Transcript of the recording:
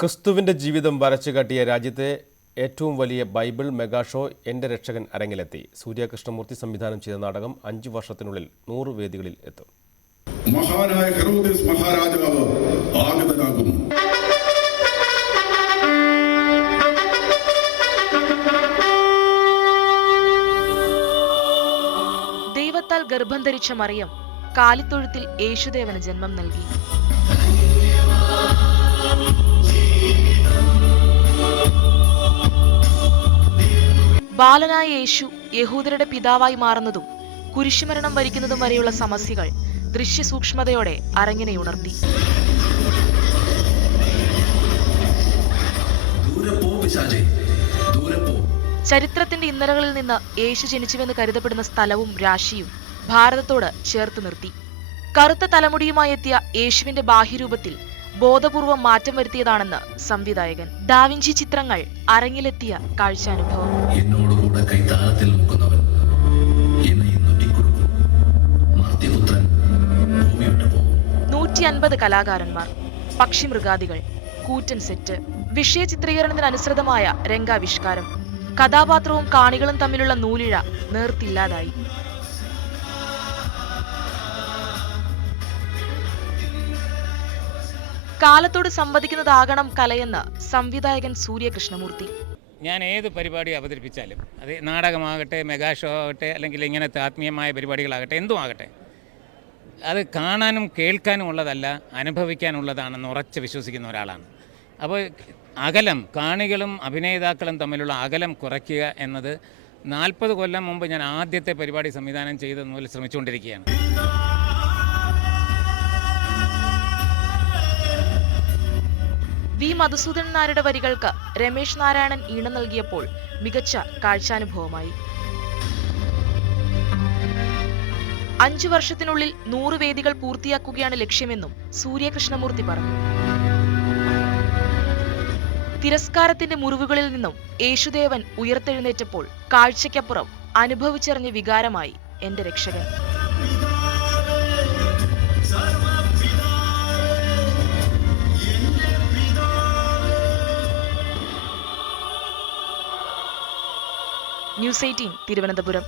ക്രിസ്തുവിൻ്റെ ജീവിതം വരച്ചുകാട്ടിയ രാജ്യത്തെ ഏറ്റവും വലിയ ബൈബിൾ മെഗാ ഷോ എൻ്റെ രക്ഷകൻ അരങ്ങിലെത്തി. സൂര്യ കൃഷ്ണമൂർത്തി സംവിധാനം ചെയ്ത നാടകം 5 വർഷത്തിനുള്ളിൽ 100 വേദികളിൽ എത്തും. മഹാനായ ഹെറോദേസ് മഹാരാജാവ് ആഗതനാകുന്നു. ദൈവത്താൽ ഗർഭം ധരിച്ച മറിയം കാലിത്തൊഴുത്തിൽ യേശുദേവന് ജന്മം നൽകി. ബാലനായ യേശു യഹൂദരുടെ പിതാവായി മാറുന്നതും കുരിശുമരണം വരിക്കുന്നതും വരെയുള്ള സമസ്യകൾ ദൃശ്യസൂക്ഷ്മതയോടെ അരങ്ങിനെ ഉണർത്തി. ചരിത്രത്തിന്റെ ഇന്നലകളിൽ നിന്ന് യേശു ജനിച്ചുവെന്ന് കരുതപ്പെടുന്ന സ്ഥലവും രാശിയും ഭാരതത്തോട് ചേർത്ത് നിർത്തി. കറുത്ത തലമുടിയുമായി എത്തിയ യേശുവിന്റെ ബാഹ്യരൂപത്തിൽ ബോധപൂർവം മാറ്റം വരുത്തിയതാണെന്ന് സംവിധായകൻ. ഡാവിഞ്ചി ചിത്രങ്ങൾ അരങ്ങിലെത്തിയ കാഴ്ചാനുഭവം. 150 കലാകാരന്മാർ, പക്ഷിമൃഗാദികൾ, കൂറ്റൻ സെറ്റ്, വിഷയ ചിത്രീകരണത്തിനനുസൃതമായ രംഗാവിഷ്കാരം, കഥാപാത്രവും കാണികളും തമ്മിലുള്ള നൂലിഴ നേർത്തില്ലാതായി. കാലത്തോട് സംവദിക്കുന്നതാകണം കലയെന്ന് സംവിധായകൻ സൂര്യ കൃഷ്ണമൂർത്തി. ഞാൻ ഏത് പരിപാടി അവതരിപ്പിച്ചാലും, അത് നാടകമാകട്ടെ, മെഗാ ഷോ ആകട്ടെ, അല്ലെങ്കിൽ ഇങ്ങനത്തെ ആത്മീയമായ പരിപാടികളാകട്ടെ, എന്തുമാകട്ടെ, അത് കാണാനും കേൾക്കാനും ഉള്ളതല്ല, അനുഭവിക്കാനുള്ളതാണെന്ന് ഉറച്ച് വിശ്വസിക്കുന്ന ഒരാളാണ്. അപ്പോൾ അകലം, കാണികളും അഭിനേതാക്കളും തമ്മിലുള്ള അകലം കുറയ്ക്കുക എന്നത് 40 കൊല്ലം മുമ്പ് ഞാൻ ആദ്യത്തെ പരിപാടി സംവിധാനം ചെയ്തത് മുതൽ ശ്രമിച്ചുകൊണ്ടിരിക്കുകയാണ്. വി മധുസൂദൻ നായരുടെ വരികൾക്ക് രമേശ് നാരായണൻ ഈണം നൽകിയപ്പോൾ മികച്ച കാഴ്ചാനുഭവമായി. 5 വർഷത്തിനുള്ളിൽ 100 വേദികൾ പൂർത്തിയാക്കുകയാണ് ലക്ഷ്യമെന്നും സൂര്യ കൃഷ്ണമൂർത്തി പറഞ്ഞു. തിരസ്കാരത്തിന്റെ മുറിവുകളിൽ നിന്നും യേശുദേവൻ ഉയർത്തെഴുന്നേറ്റപ്പോൾ കാഴ്ചയ്ക്കപ്പുറം അനുഭവിച്ചറിഞ്ഞ വികാരമായി എന്റെ രക്ഷകൻ. ന്യൂസ് 18 തിരുവനന്തപുരം.